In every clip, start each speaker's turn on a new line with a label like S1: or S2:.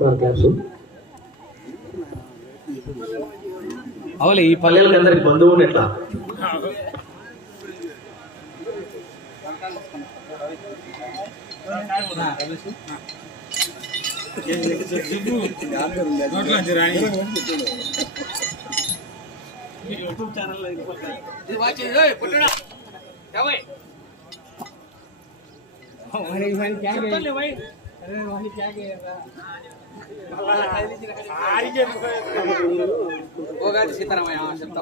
S1: కొట్టుకుంటున్నారు క్లాప్స్ అవలే ఈ పల్లెలకి అందరికి బంధువు ఎట్లా
S2: పోగాది సీతారామయ్య చెప్తా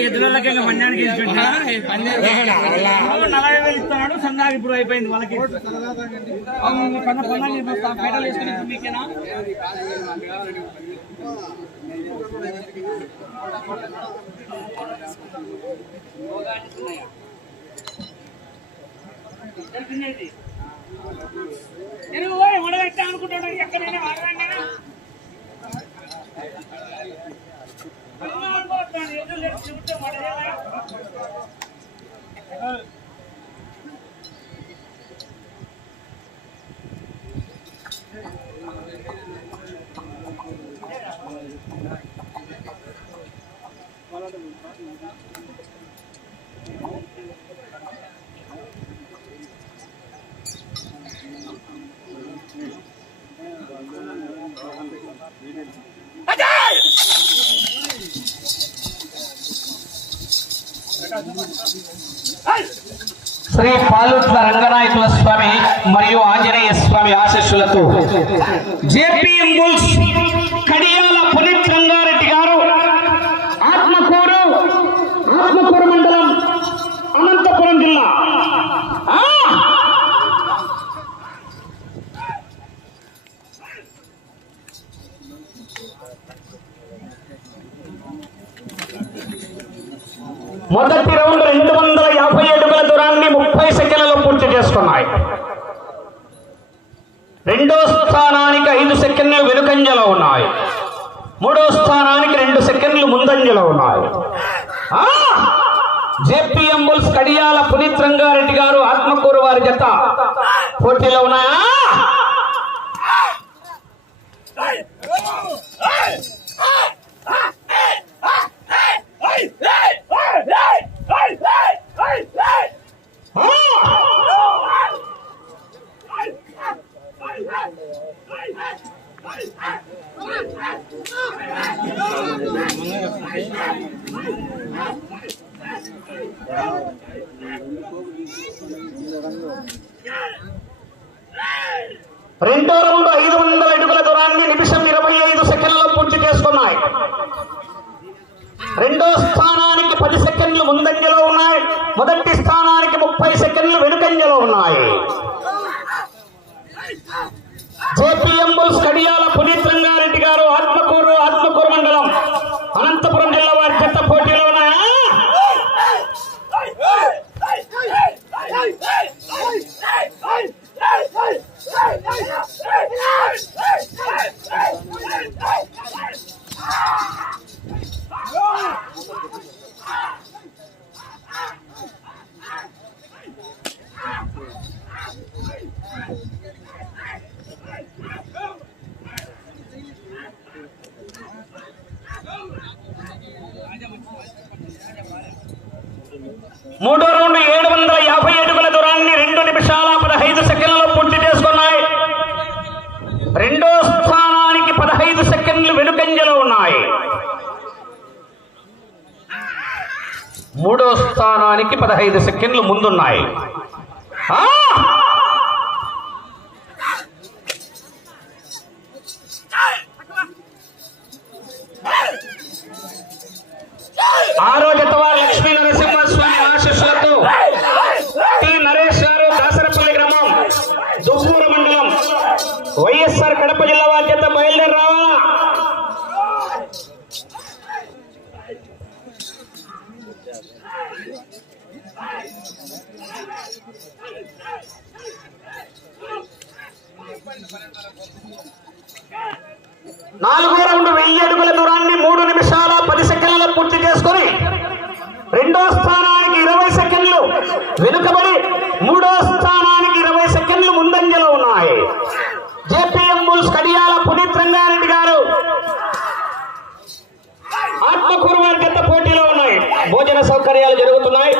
S3: ఎదురులకెళ్ళి మన్యానికి నలభై వేలు ఇస్తున్నాడు సందాకి ఇప్పుడు అయిపోయింది వాళ్ళకి. పేటలు వేసుకుని మీకేనా? నేను మొదలెట్టా అనుకుంటాను ఎక్కడైనా వాడరాండి
S4: శ్రీ పాలుట్ల రంగనాయకుల స్వామి మరియు ఆంజనేయ స్వామి ఆశస్సులతో. జేపీ బుల్స్ కడియాల పునీత్ రంగారెడ్డి గారు ఆత్మకూరు ఆత్మకూరు మండలం అనంతపురం జిల్లా ఆ! మొదటి రౌండ్ రెండు వందల యాభై అడుగుల దూరాన్ని ముప్పై సెకండ్లలో పూర్తి చేసుకున్నాయి రెండో స్థానానికి ఐదు సెకండ్లు వెనుకంజలో ఉన్నాయి మూడో స్థానానికి రెండు సెకండ్లు ముందంజలో ఉన్నాయి ఆ! జేపీఎం బుల్స్ పునీత్ రంగారెడ్డి గారు ఆత్మకూరు వారి జత పోటీలో ఉన్నాయా Thank you. రెండో రౌండ్ ఐదు వందల అడుగుల దూరాన్ని నిమిషం ఇరవై ఐదు సెకండ్లలో పూర్తి చేసుకున్నాయి. రెండో స్థానానికి పది సెకండ్లు ముందంజలో ఉన్నాయి. మొదటి స్థానానికి ముప్పై సెకండ్లు వెనుకంజలో ఉన్నాయి. జేపీఎం బుల్స్ కడియాల పునీత్ పదహైదు సెకండ్లు ముందున్నాయి. రెండో స్థానానికి ఇరవై సెకండ్లు వెనుకబడి మూడో స్థానానికి ఇరవై సెకండ్లు ముందంజలో ఉన్నాయి. జేపీఎం బుల్స్ కడియాల పునీత్ రంగారెడ్డి గారు ఆత్మకూరు వర్గత పోటీలో ఉన్నాయి. భోజన సౌకర్యాలు జరుగుతున్నాయి.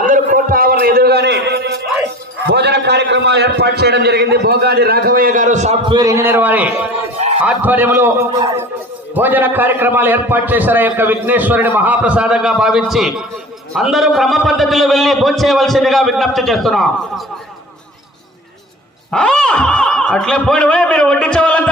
S4: అందరూ కోట ఆవరణ ఎదురుగానే భోజన కార్యక్రమాలు ఏర్పాటు చేయడం జరిగింది. భోగాది రాఘవయ్య గారు సాఫ్ట్వేర్ ఇంజనీర్ వారి ఆధ్వర్యంలో భోజన కార్యక్రమాలు ఏర్పాటు చేశారు. ఆ యొక్క విఘ్నేశ్వరుని మహాప్రసాదంగా భావించి అందరూ క్రమ పద్ధతిలో వెళ్ళి భోజేయవలసిందిగా విజ్ఞప్తి చేస్తున్నాం. అట్లే పోయిన మీరు వడ్డించవాలంత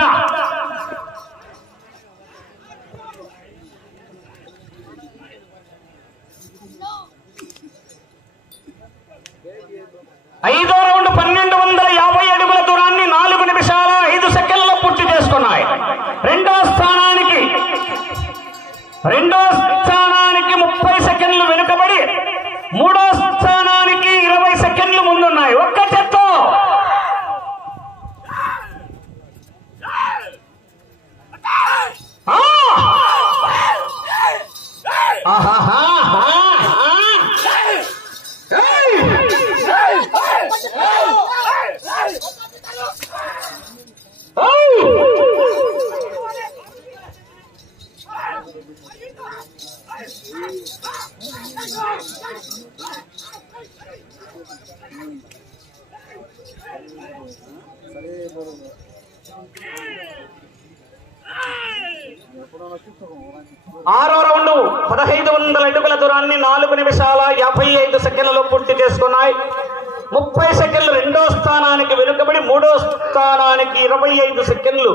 S4: ముప్పై సెకండ్లు రెండో స్థానానికి వెనుకబడి మూడో స్థానానికి ఇరవై ఐదు సెకండ్లు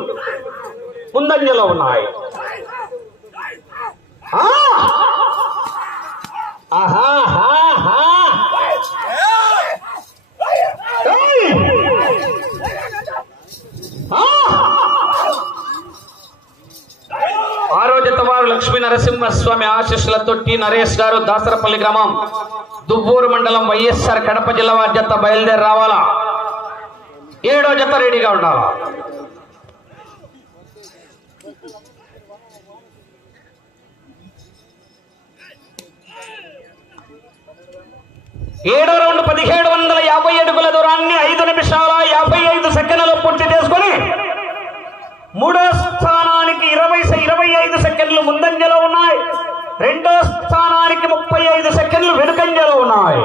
S4: ముందంజలో ఉన్నాయి ఆ! నరసింహస్వామి ఆశీస్సులతో టి. నరేష్ గారు దాసరపల్లి గ్రామం. దుబ్బూరు మండలం వైఎస్ఆర్ కడప జిల్లా వారి జత బయలుదేరి రావాలా? ఏడో జత రెడీగా ఉండాలా? ఏడో రౌండ్ పదిహేడు వందల యాభై అడుగుల దూరాన్ని ఐదు నిమిషాల యాభై ఐదు సెకండ్లలో పూర్తి చేసుకొని మూడో స్థానానికి ఇరవై ఇరవై ఐదు సెకండ్లు ముందంజలో ఉన్నాయి. రెండో స్థానానికి ముప్పై ఐదు సెకండ్లు వెనుకంజలో ఉన్నాయి.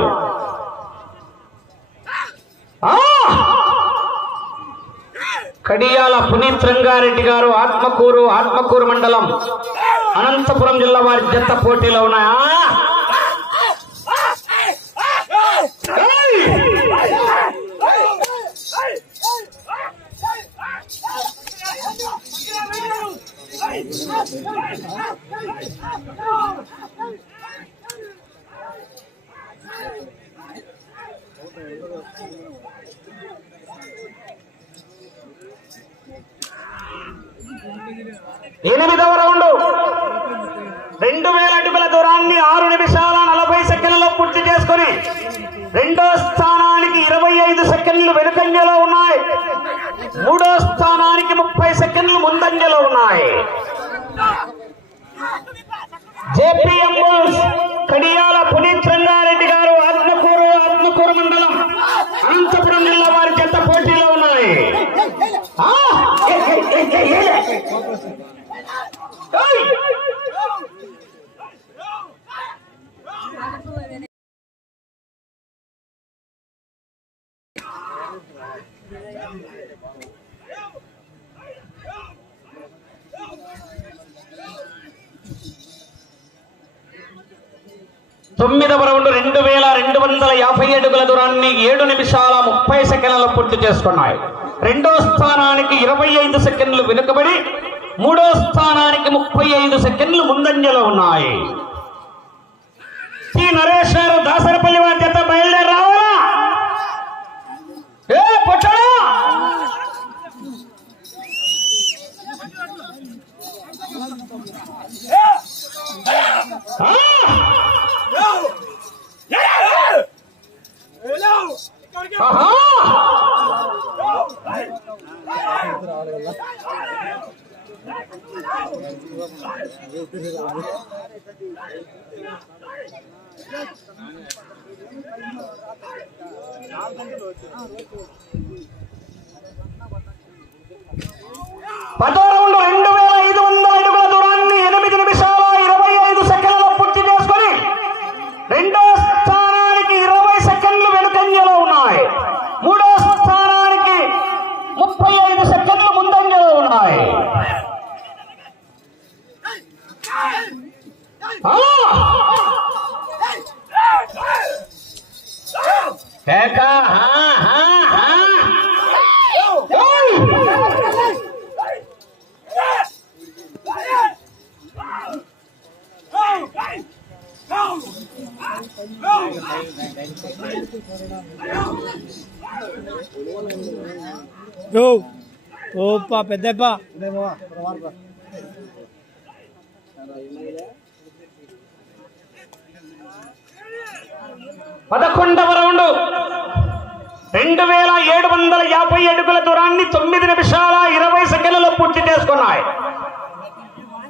S4: ఆ! కడియాల పునీత్ రంగారెడ్డి గారు ఆత్మకూరు ఆత్మకూరు మండలం అనంతపురం జిల్లా వారి జత పోటీలో ఉన్నాయా ఏయ్! ఎనిమిదవ రౌండ్ రెండు వేల అడుగుల దూరాన్ని ఆరు నిమిషాల నలభై సెకండ్లలో పూర్తి చేసుకొని రెండో స్థానానికి ఇరవై ఐదు సెకండ్లు వెనుకంజలో ఉన్నాయి మూడో స్థానానికి ముప్పై సెకండ్లు ముందంజలో జేపీఎం కడియాల పునీత్ రంగారెడ్డి గారు ఆత్మకూరు ఆత్మకూరు మండలం అనంతపురం జిల్లా వారి జత పోటీలో ఉన్నాయి ఆ! ఏ, ఏ, ఏ, ఏ, ఏ. ఏయ్! తొమ్మిదవ రౌండ్ రెండు వేల రెండు వందల యాభై అడుగుల దూరాన్ని ఏడు నిమిషాల ముప్పై సెకండ్లలో పూర్తి చేసుకున్నాయి. రెండో స్థానానికి ఇరవై ఐదు సెకండ్లు వెనుకబడి మూడో స్థానానికి ముప్పై ఐదు సెకండ్లు ముందంజలో ఉన్నాయి. శ్రీ నరేష్ గారు దాసరపల్లి వారి చేత బయలుదేరి రావాలా ఏ పొట్టడా? పదో పదహారు రెండు వేల ఐదు వందల అడుగుల కేకా హా హా
S2: హా. ఓప్పా పెద్దప్ప.
S4: పదకొండవ రౌండ్. రెండు వేల ఏడు వందల యాభై అడుగుల దూరాన్ని తొమ్మిది నిమిషాల ఇరవై సెకండ్లలో పూర్తి చేసుకున్నాయి.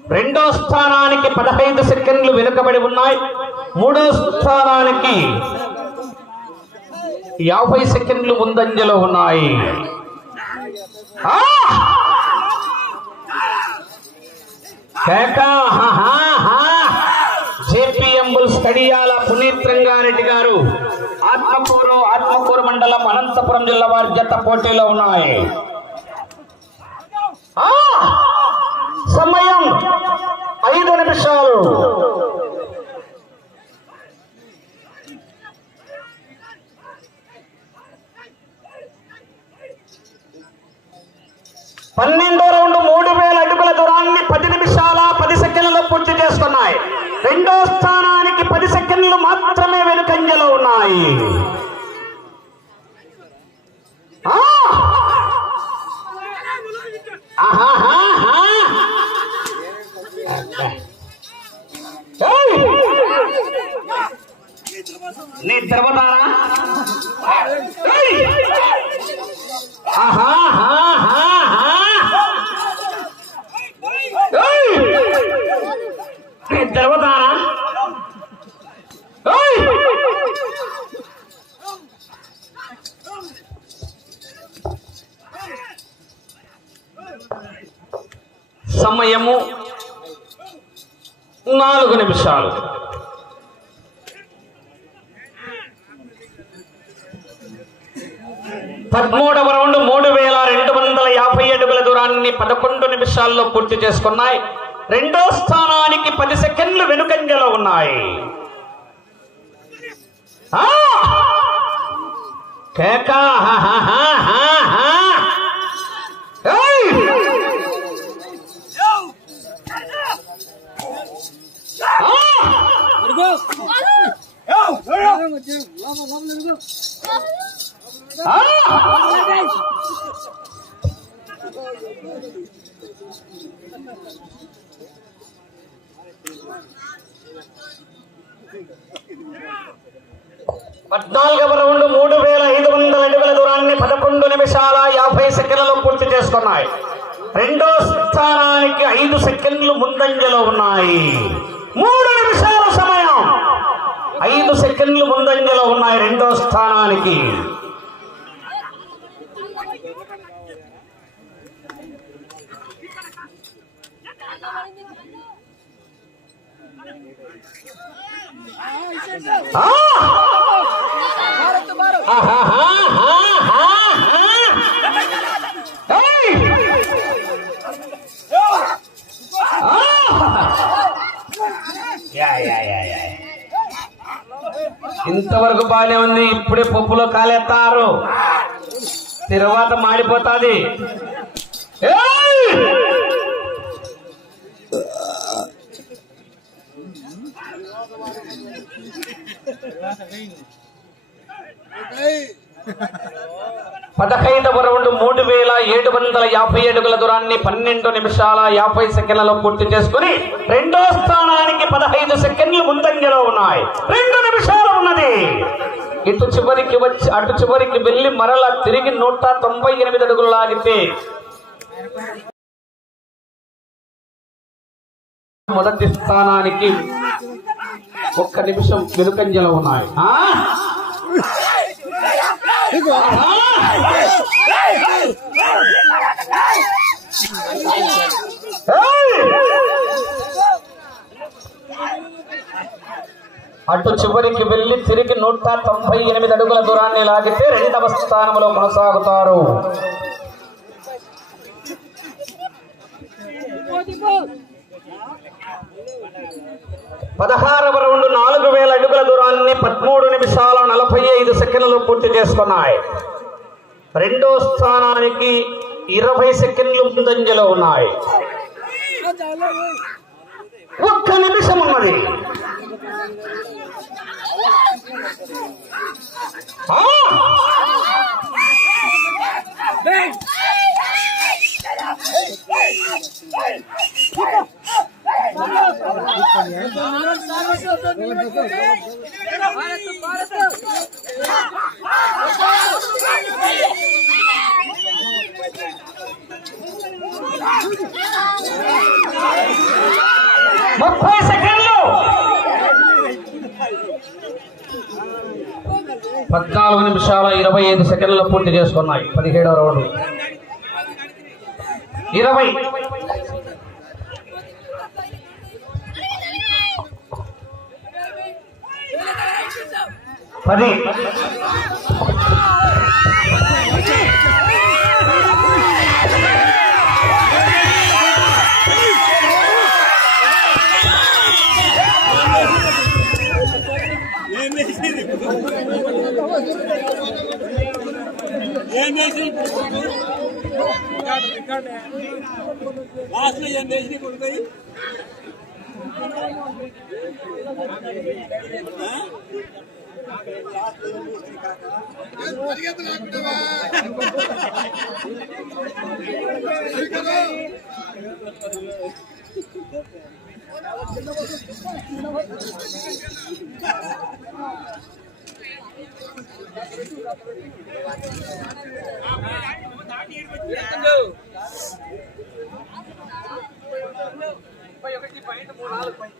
S4: రెండో స్థానానికి పదహైదు సెకండ్లు వెనుకబడి ఉన్నాయి. మూడో స్థానానికి యాభై సెకండ్లు ముందంజలో ఉన్నాయి. ఆ! హా, హా, హా! JPM bulls Puneeth Rangareddy garu. ఆత్మకూరు ఆత్మకూరు మండలం అనంతపురం జిల్లా వారి జత పోటీలో ఉన్నాయి. సమయం ఐదు నిమిషాలు. నిమిషాల్లో పూర్తి చేసుకున్నాయి. రెండో స్థానానికి పది సెకండ్లు వెనుకంజలో ఉన్నాయి. ఆ! పద్నాలుగవ రౌండ్ మూడు వేల ఐదు వందల అడుగుల దూరాన్ని పదకొండు నిమిషాల యాభై సెకండ్లలో పూర్తి చేసుకున్నాయి. రెండో స్థానానికి ఐదు సెకండ్లు ముందంజలో ఉన్నాయి. మూడు నిమిషాల సమయం. ఐదు సెకండ్లు ముందంజలో ఉన్నాయి రెండో స్థానానికి. ఇంతవరకు బాగానే ఉంది ఇప్పుడే పప్పులో కాలేస్తారు. తర్వాత మాడిపోతాది. పదహైదవ రౌండ్ మూడు వేల ఏడు వందల యాభై అడుగుల దూరాన్ని పన్నెండు నిమిషాల యాభై సెకండ్లలో పూర్తి చేసుకుని రెండో స్థానానికి పదహైదు సెకండ్లు ముందంజలో ఉన్నాయి. రెండు నిమిషాలు ఉన్నది. ఇటు చివరికి వచ్చి అటు చివరికి వెళ్ళి మరలా తిరిగి నూట తొంభై ఎనిమిది అడుగులు లాగితే మొదటి స్థానానికి ఒక్క నిమిషం వెనుకంజలో ఉన్నాయి. అటు చివరికి వెళ్ళి తిరిగి నూట తొంభై ఎనిమిది అడుగుల దూరాన్ని లాగితే రెండవ స్థానంలో కొనసాగుతారు. పదహారవ దూరాన్ని పదమూడు నిమిషాల నలభై ఐదు సెకండ్లు పూర్తి చేసుకున్నాయి. రెండో స్థానానికి ఇరవై సెకండ్లు ముందంజలో ఉన్నాయి. ఒక్క నిమిషం ఉన్నది. Hey! ముప్పై సెకండ్లు పద్నాలుగు నిమిషాల ఇరవై ఐదు సెకండ్లు పూర్తి చేసుకున్నాయి. పదిహేడవ రౌండ్. ఇరవై. పది.
S2: ఏం చేసి? లాస్ట్ ఏం చేసి కొడుతాయి? Ayo kita main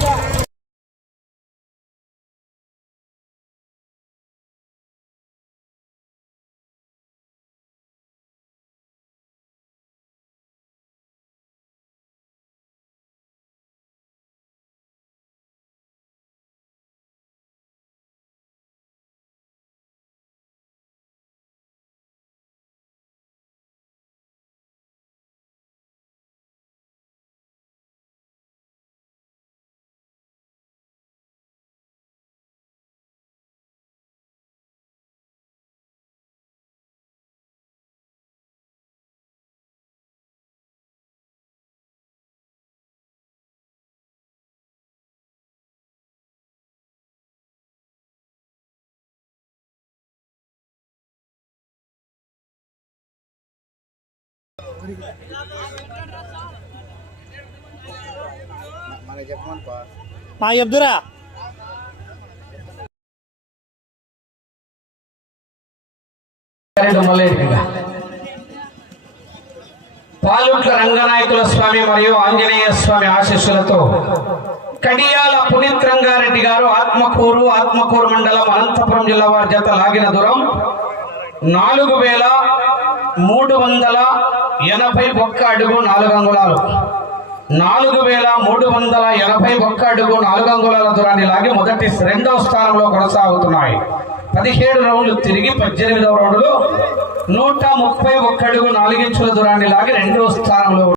S2: మా చెప్దురా
S4: పాలుట్ల రంగనాయకుల స్వామి మరియు ఆంజనేయ స్వామి ఆశీస్సులతో కడియాల పునీత్ రంగారెడ్డి గారు ఆత్మకూరు ఆత్మకూరు మండలం అనంతపురం జిల్లా వారి జత లాగిన దూరం. నాలుగు వేల మూడు వందల ఎనభై ఒక్క అడుగు నాలుగు అంగుళాలు నాలుగు వేల మూడు వందల ఎనభై ఒక్క అడుగు నాలుగు అంగుళాల దూరాన్ని లాగి మొదటి రెండవ స్థానంలో కొనసాగుతున్నాయి. పదిహేడు రౌండ్లు తిరిగి పద్దెనిమిదవ రౌండ్లో నూట ముప్పై ఒక్క అడుగు నాలుగించుల దూరాన్ని లాగి రెండవ స్థానంలో